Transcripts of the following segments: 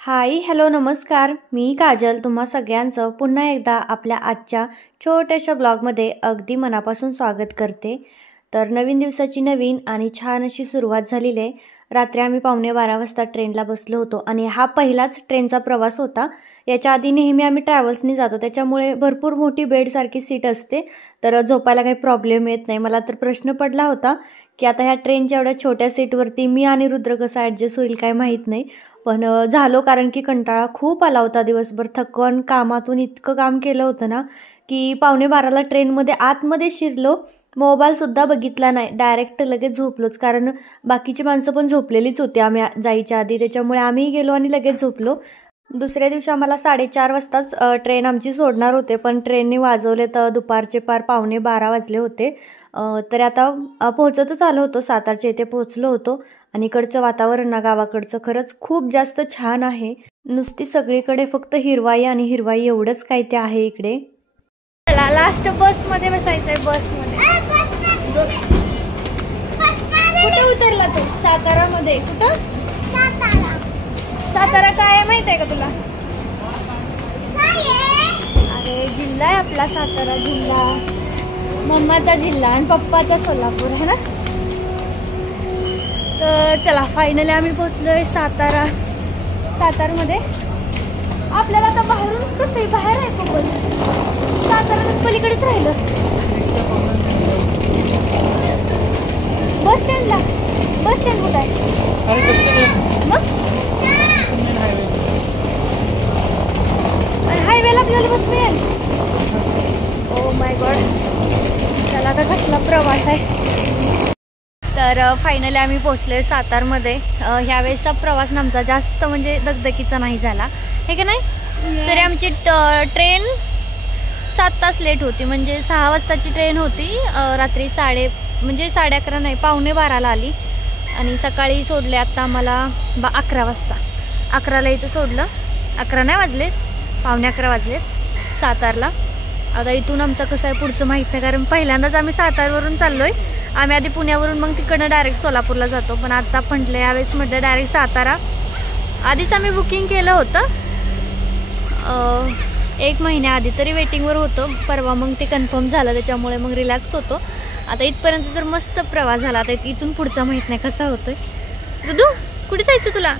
Hi hello नमस्कार. मी काजल तुम्हा सगळ्यांचं पुन्हा एकदा आपल्या आजच्या छोट्याशा ब्लॉगमध्ये अगदी मनापासून स्वागत करते. तर नवीन दिवसाची नवीन आणि छान अशी सुरुवात झालेली आहे. रात्री आम्ही 11:15 वाजता ट्रेनला बसलो होतो आणि हा पहिलाच ट्रेनचा प्रवास होता. याच्या आधी नेहमी आम्ही ट्रॅव्हल्सनी जातो, त्याच्यामुळे भरपूर मोठी बेडसारखी सीट असते, तर झोपायला काही प्रॉब्लेम येत नाही. मला तर प्रश्न पडला होता की आता ह्या ट्रेनच्या एवढ्या छोट्या सीटवरती मी आणि रुद्र कसं ॲडजस्ट होईल काय माहीत नाही, पण झालो. कारण की कंटाळा खूप आला होता, दिवसभर थकवून कामातून इतकं काम केलं होतं ना की 11:15ला ट्रेनमध्ये आतमध्ये शिरलो, मोबाईलसुद्धा बघितला नाही, डायरेक्ट लगेच झोपलोच. कारण बाकीची माणसं पण झोपलेलीच होती आम्ही जायच्या आधी, त्याच्यामुळे आम्हीही गेलो आणि लगेच झोपलो. दुसऱ्या दिवशी आम्हाला 4:30 वाजताच ट्रेन आमची सोडणार होते, पण ट्रेनने वाजवले तर दुपारचे पार 11:15 वाजले होते. तर आता पोहोचतच आलो होतो, सातारच्या इथे पोहोचलो होतो. आणि इकडचं वातावरण ना गावाकडचं खरंच खूप जास्त छान आहे. नुसती सगळीकडे फक्त हिरवाई आणि हिरवाई एवढंच काय ते आहे इकडे. लास्ट बसमध्ये बसायचंय. बसमध्ये कुठे उतरला तू? सातारामध्ये. कुठं? सातारा काय आहे माहित आहे का तुला? अरे जिल्हा आहे आपला सातारा जिल्हा, मम्माचा जिल्हा आणि पप्पाचा सोलापूर आहे ना. तर चला फायनली आम्ही पोहोचलोय सातारमध्ये. आपल्याला आता बाहेरून कसं आहे, बाहेर आहे खूपच, सातारा पलीकडेच राहिलं. बस स्टँड कुठं आहे मग? हायवेला आपल्याला बस मिळेल. Oh my God. चला आता कसला प्रवास आहे. तर फायनली आम्ही पोहोचलोय सातारमध्ये. ह्यावेळेसचा प्रवास आमचा जास्त म्हणजे दगदगीचा नाही झाला, हे की नाही. तरी आमची ट्रेन 7 तास लेट होती, म्हणजे 6 वाजताची ट्रेन होती. रात्री 11:30 नाही 11:45ला आली आणि सकाळी सोडले आता आम्हाला 11 वाजता. 11ला इथं सोडलं. 11 नाही वाजले, 11:15 वाजलेत सातारला. आता इथून आमचं कसं आहे पुढचं माहीत नाही, कारण पहिल्यांदाच आम्ही सातारवरून चाललोय. आम्ही आधी पुण्यावरून मग तिकडनं डायरेक्ट सोलापूरला जातो, पण आता म्हटलं यावेळेस म्हटलं डायरेक्ट सातारा. आधीच आम्ही बुकिंग केलं होतं 1 महिन्याआधी, तरी वेटिंगवर होतं. परवा मग ते कन्फर्म झालं, त्याच्यामुळे मग रिलॅक्स होतो. आता इथपर्यंत तर मस्त प्रवास झाला. आता इथून पुढचा माहीत नाही कसा होतोय. रुदू कुठे जायचं तुला?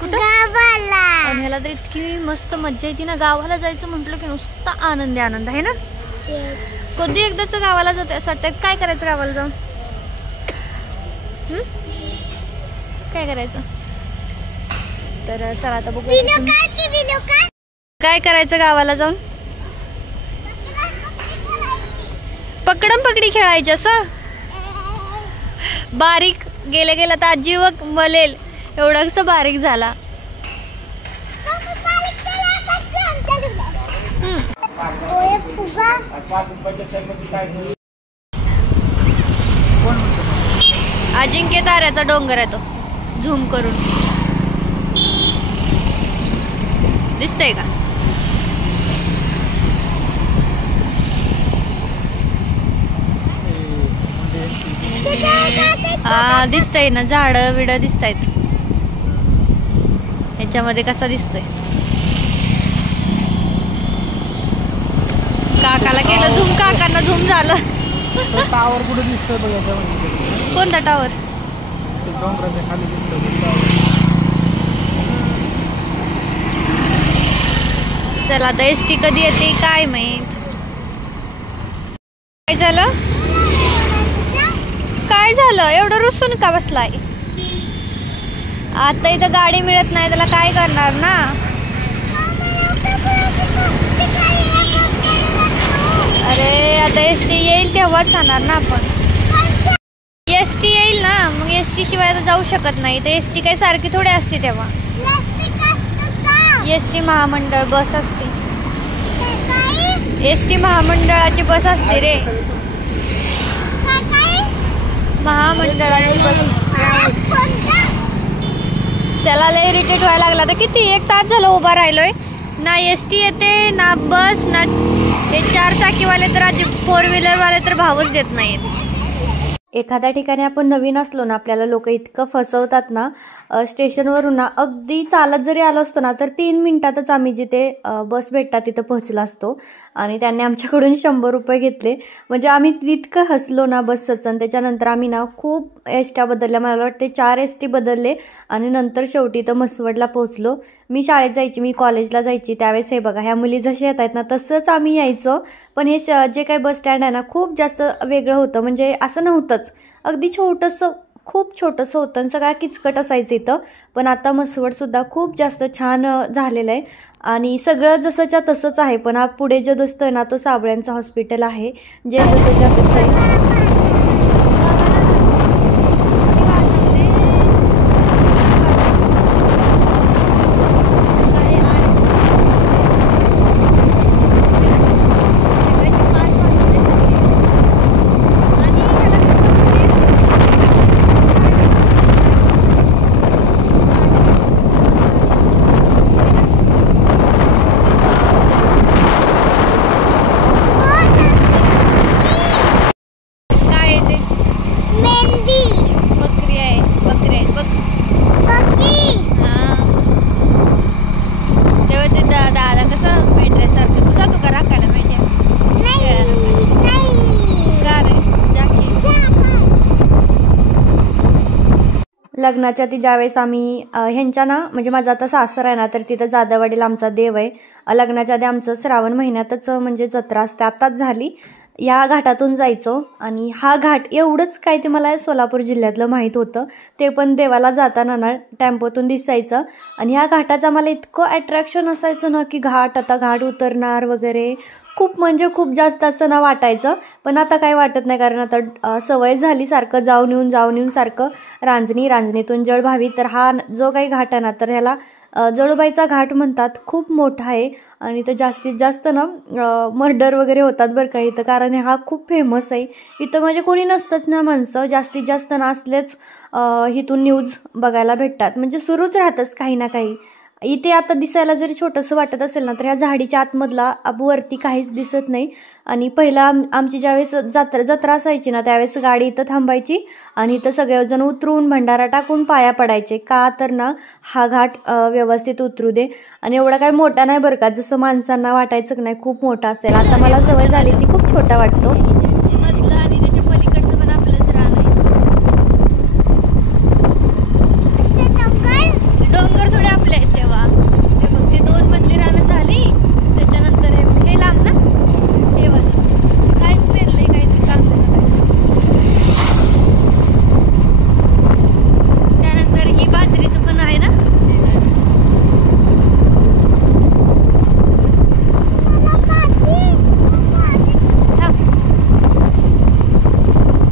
कुठं? गावाला. आणि ह्याला तर इतकी मस्त मज्जा येते ना, गावाला जायचं म्हटलं की नुसता आनंद आहे ना. कधी एकदाच गावाला जाते असं वाटतं. काय करायचं गावाला जाऊन? काय करायचं? तर चला आता बघू काय करायचं गावाला जाऊन. पकडम पकडी खेळायची असं. बारीक गेल्या तर आजी व मलेल एवढा कसं बारीक झाला. अजिंक्य ताऱ्याचा डोंगर आहे तो, झूम करून दिसतंय का? हा दिसतंय ना, झाड विड दिसतायत. ह्याच्यामध्ये कसा दिसतोय. काकाला केलं झूम, काकांना झूम झालं. टावर कुठे दिसतोय बघा. कोणता टावर? डोंगराच्या खाली दिसतोय. चला आता एसटी कधी येते काय माहित. काय झालं? काय झालं? एवढं रुसून का बसलाय? आता इथं गाडी मिळत नाही, त्याला काय करणार ना. अरे आता एसटी येईल तेव्हाच जाणार ना आपण. एसटी येईल ना, मग एसटी शिवाय तर जाऊ शकत नाही. तर एसटी काही सारखी थोडी असते तेव्हा. एसटी महामंडळ बस असते. एसटी महामंडळाची बस असते रे. महामंडळाची बस. त्याला लय इरिटेट व्हायला लागला. तर किती 1 तास झालं उभा राहिलोय ना. एसटी येते ना बस ना. हे 4 चाकीवाले तर आधी 4 व्हीलर वाले तर भावच देत नाहीत. एखाद्या ठिकाणी आपण नवीन असलो ना, आपल्याला लोक इतकं फसवतात ना, स्टेशनवरून ना अगदी चालत जरी आलो असतो ना तर 3 मिनिटातच आम्ही जिथे बस भेटतात तिथं पोहोचलो असतो. आणि त्यांनी आमच्याकडून 100 रुपये घेतले. म्हणजे आम्ही इतकं हसलो ना बसचं. आणि त्याच्यानंतर आम्ही ना खूप एसट्या बदलल्या, मला वाटते 4 एसटी बदलले आणि नंतर शेवटी इथं म्हसवडला पोहोचलो. मी शाळेत जायची, मी कॉलेजला जायची त्यावेळेस हे बघा ह्या मुली जशा येत आहेत ना तसंच आम्ही यायचो. पण हे जे काही बस स्टँड आहे ना खूप जास्त वेगळं होतं, म्हणजे असं नव्हतंच, अगदी छोटंसं, खूप छोटंसं होतं आणि सगळ्या किचकट असायचं इथं. पण आता म्हसवडसुद्धा खूप जास्त छान झालेलं आहे आणि सगळं जसंच्या तसंच आहे. पण पुढे जे दिसतोय ना तो साबळ्यांचं हॉस्पिटल आहे, जे जसंच्या तसं आहे. लग्नाच्या ती ज्यावेळेस आम्ही ह्यांच्या ना म्हणजे माझा आता सासर आहे ना तर तिथं जाधववाडीला आमचा देव आहे. लग्नाच्या आधी आमचं श्रावण महिन्यातच म्हणजे जत्रा असते, आताच झाली. या घाटातून जायचो आणि हा घाट एवढंच काय ते मला सोलापूर जिल्ह्यातलं माहीत होतं, ते पण देवाला जाताना ना टेम्पोतून दिसायचं. आणि ह्या घाटाचं मला इतकं अट्रॅक्शन असायचं ना की आता घाट उतरणार वगैरे, खूप म्हणजे खूप जास्त असं ना वाटायचं. पण आता काही वाटत नाही, कारण आता सवय झाली सारखं जाऊन येऊन सारखं. रांजणीतून जळभावी, तर हा जो काही घाट आहे ना तर ह्याला जळूबाईचा घाट म्हणतात. खूप मोठा आहे आणि इथं जास्तीत जास्त ना मर्डर वगैरे होतात बरं का इथं, कारण हा खूप फेमस आहे. इथं म्हणजे कोणी नसतंच ना माणसं, जास्तीत जास्त ना असलेच इथून न्यूज बघायला भेटतात, म्हणजे सुरूच राहतच काही ना काही. इथे आता दिसायला जरी छोटंसं वाटत असेल ना तर ह्या झाडीच्या आतमधला वरती काहीच दिसत नाही. आणि पहिला आमची ज्यावेळेस जत्रा असायची ना त्यावेळेस गाडी इथं थांबायची आणि इथं सगळेजण उतरून भंडारा टाकून पाया पडायचे, का तर ना हा घाट व्यवस्थित उतरू दे. आणि एवढा काही मोठा नाही बरं का, जसं माणसांना वाटायचं नाही खूप मोठा असेल. आता मला सवय झाली ती खूप छोटा वाटतो. डोंगर थोडे आपले आहेत तेव्हा ते 2 मधली रानं झाली, त्याच्यानंतर हे लांब ना हे वाला काहीच पेरलंय, काहीच काम झालं. त्यानंतर ही बाजरीचं पण आहे ना.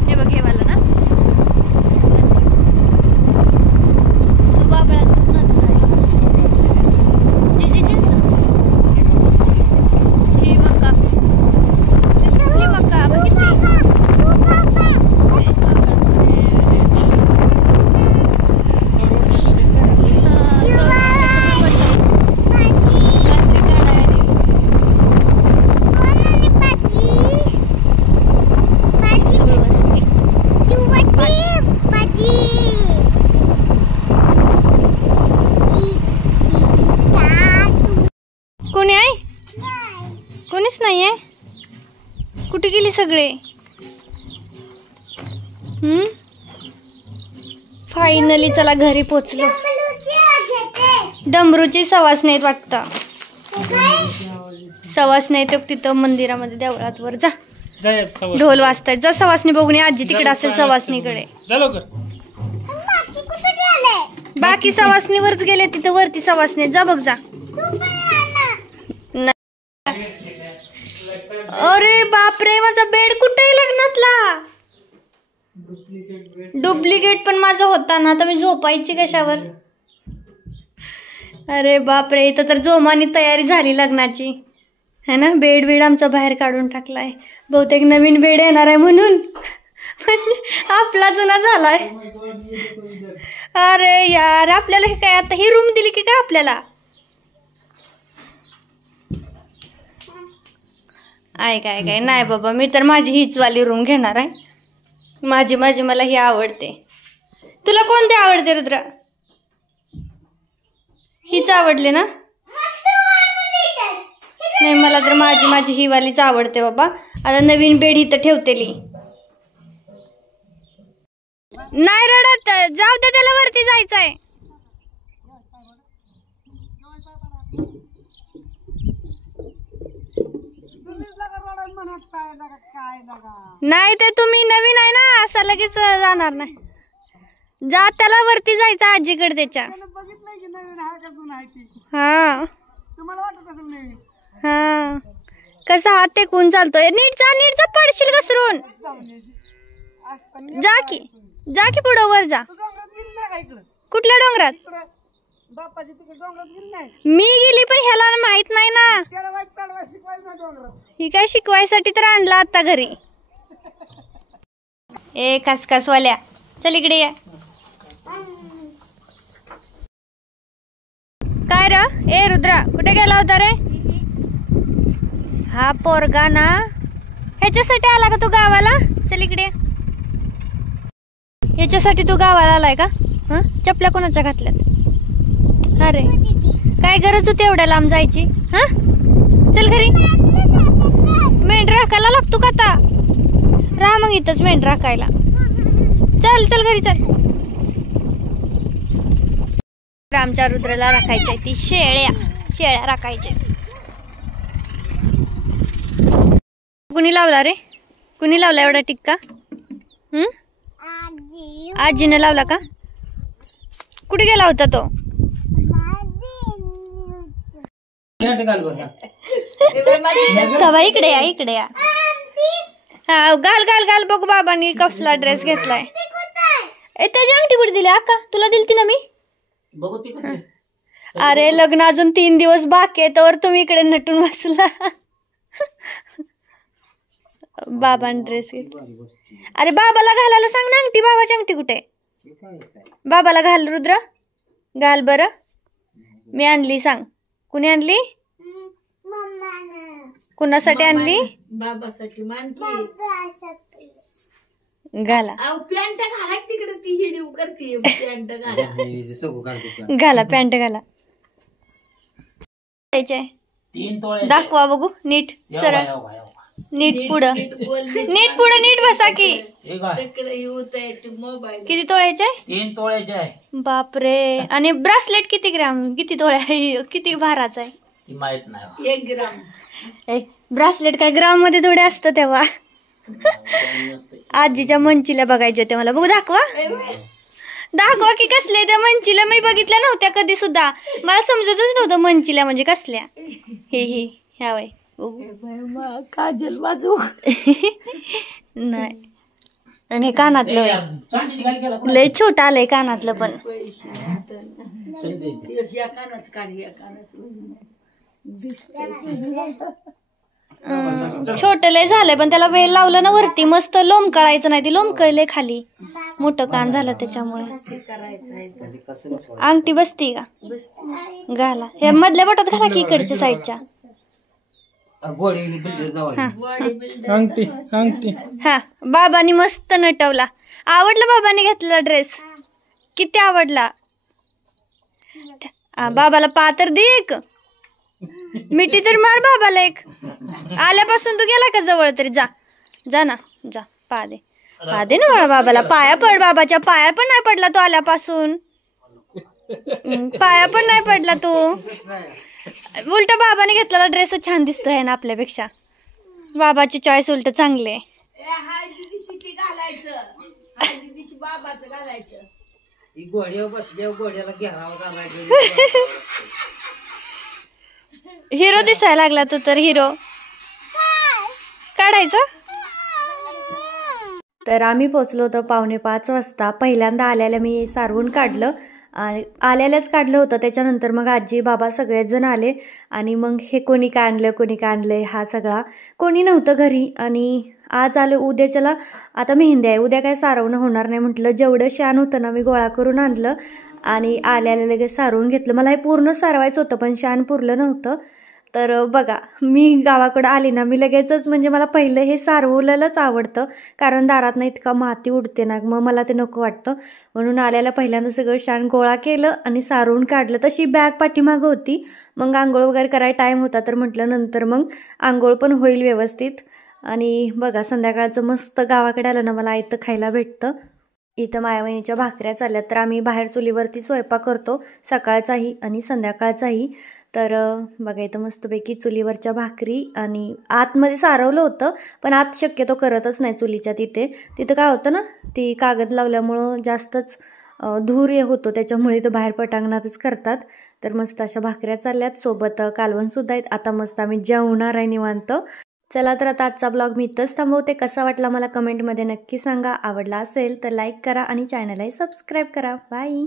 हे बघ हे वाला ना कोणीच नाहीये. कुठे गेली सगळे? फायनली चला घरी पोचलो. डमरूची सवासणी आहेत वाटतं, सवासणी आहेत तिथं मंदिरामध्ये देवळात वर जा, ढोल वाजतायत. जा सवासणी बघून आजी तिकडे असेल सवासणीकडे. बाकी सवासणीवरच गेले, तिथं वरती सवासणी जा बघ जा. अरे बापरे, माझा बेड कुठे लग्नातला? डुप्लिकेट पण माझा होता ना, आता मी झोपायची कशावर? अरे बापरे, इथं तर जोमानी तयारी झाली लग्नाची है ना. बेड आमचा बाहेर काढून टाकलाय, बहुतेक नवीन बेड येणार आहे म्हणून. आपला जुना झालाय. अरे यार, आपल्याला हे काय आता ही रूम दिली की काय आपल्याला? काय नाही बाबा, मी तर माझी हीच वाली रूम घेणार आहे. माझी मला ही आवडते. तुला कोणती आवडते रुद्र? हीच आवडली ना? नाही, मला तर माझी ही वालीच आवडते बाबा. आता नवीन बेड इथं ठेवतेली. नाही रडत, जाऊ दे, त्याला वरती जायचंय. नाही, ते तुम्ही नवीन आहे ना, असं लगेच जाणार नाही. जा, त्याला वरती जायचं आजीकडे त्याच्या. हा हा, कसा हात टेकून चालतोय. नीट जा, पडशील घसरून. जा की पुढं वर जा. कुठल्या डोंगरात? मी गेली, पण ह्याला माहित नाही ना. ही काय शिकवायसाठी तर आणला आता घरी. ए खसखसवाल्या, चल इकडे ये. काय र? ए रुद्रा, कुठे गेला होता रे? हा पोरगा ना, ह्याच्यासाठी आला का तू गावाला? चल इकडे. याच्यासाठी तू गावाला आलाय का? हं, चपल्या कोणाच्या घातल्यात? अरे काय गरज होती एवढ्या लांब जायची? हा, चल घरी. मेंढ राखायला लागतो का आता? राहा मग इथंच मेंढ राखायला. चल घरी चल. आमच्या रुद्राला राखायच्या ती शेळ्या राखायच्या. कुणी लावला रे? कुणी लावला एवढा टिक्का? आजीने लावला का? कुठे गेला होता तो? सवा इकडे या. हा, घाल बघ. बाबांनी कसला ड्रेस घेतलाय. त्याची अंगठी कुठे दिली? अक्का तुला दिलती ना मी. अरे लग्न अजून 3 दिवस बाकी आहे, तर तुम्ही इकडे नटून बसला. बाबांनी ड्रेस घेतला. अरे बाबाला घालायला सांग ना अंगठी. बाबाची अंगठी कुठे? बाबाला घाल रुद्र, घाल बरं. मी आणली, सांग कुणी आणली? कुणासाठी आणली? बाबासाठी. घाला पॅन्ट घाला तिकडे, ती हिडीव करते. पॅन्ट घाला, पॅन्ट घाला. दाखवा बघू नीट, सरळ, नीट पुढं, नीट बसा की. मोबाईल किती तोळ्याचे? 3 तोळ्याचे आहे. बापरे. आणि ब्रासलेट किती ग्राम, किती तोळ्या, किती भाराचा आहे? ती माहित नाही. 1 ग्राम. ब्रासलेट काय ग्राम मध्ये थोडे असतं तेव्हा. आजीच्या मंचीला बघायचे होते मला. बघू, दाखवा की कसले त्या मंचीला. मी बघितल्या नव्हत्या कधी सुद्धा. मला समजतच नव्हतं मंचीला म्हणजे कसल्या. ही ह्या वय काजल वाजू नाही. आणि हे कानातलं लय छोट आलंय कानातलं पण. या कानाच काढ, या कानाच छोट लय झालंय, पण त्याला वेळ लावलं ना वरती मस्त लोंबकळायचं नाही. ती लोंबकळले खाली, मोठं कान झालं त्याच्यामुळे. अंगठी बसती का? घाला. हे मधल्या बोटात घाला की, इकडच्या साईडच्या. अंगठी. हा, बाबांनी मस्त नटवला. आवडला बाबांनी घेतलेला ड्रेस? किती आवडला? बाबाला पातर दे एक. मिठी तर मार बाबाला एक. आल्यापासून तू गेला का जवळ तरी? जा ना, जा. पा दे ना बाळा बाबाला. पाया पड. बाबाच्या पाया पण नाही पडला तो आल्यापासून. पाया पण नाही पडला तू. उलट बाबाने घेतलेला ड्रेस छान दिसतोय ना आपल्यापेक्षा. बाबाची चॉईस उलट चांगले. बाबाचं घालायचं. हिरो दिसायला लागला तू तर. हिरो काढायचं. तर आम्ही पोचलो होतो 4:45 वाजता. पहिल्यांदा आल्याला मी सारवून काढलं आणि आल्यालाच काढलं होतं. त्याच्यानंतर मग आजी बाबा सगळेच जण आले आणि मग हे कोणी काय आणलं हा सगळा. कोणी नव्हतं घरी. आणि आज आलो उद्याच्याला. आता मेहंदी आहे, उद्या काय सारवणं होणार नाही म्हटलं. जेवढं शान होतं ना मी गोळा करून आणलं आणि आल्याला लगेच सारवून घेतलं. मला हे पूर्ण सारवायचं होतं पण शान पुरलं नव्हतं. तर बघा, मी गावाकडं आली ना, मी लगेचच म्हणजे मला पहिलं हे सारवलेलंच आवडतं, कारण दारात ना इतका माती उडते ना, मग मला ते नको वाटतं. म्हणून आल्याला पहिल्यांदा सगळं शान गोळा केलं आणि सारवून काढलं. तशी बॅग पाठीमागं होती, मग आंघोळ वगैरे करायला टाईम होता, तर म्हटलं नंतर मग आंघोळ पण होईल व्यवस्थित. आणि बघा, संध्याकाळचं मस्त गावाकडे आलं ना, मला आयतं खायला भेटतं. इथं मायावहिनीच्या भाकऱ्या चालल्यात, तर आम्ही बाहेर चुलीवरती स्वयंपाक करतो, सकाळचाही आणि संध्याकाळचाही. तर बघा, इथं मस्तपैकी चुलीवरच्या भाकरी आणि आतमध्ये सारवलं होतं, पण आत शक्यतो करतच नाही चुलीच्या तिथं काय होतं ना, ती कागद लावल्यामुळं जास्तच धूर होतो, त्याच्यामुळे इथं बाहेर पटांगणातच करतात. तर मस्त अशा भाकऱ्या चालल्यात, सोबत कालवणसुद्धा आहेत. आता मस्त आम्ही जेवणार आहे निवांत. चला तर आता आजचा ब्लॉग मी इथंच थांबवते. कसा वाटला मला कमेंटमध्ये नक्की सांगा. आवडला असेल तर लाईक करा आणि चॅनललाही सबस्क्राईब करा. बाय.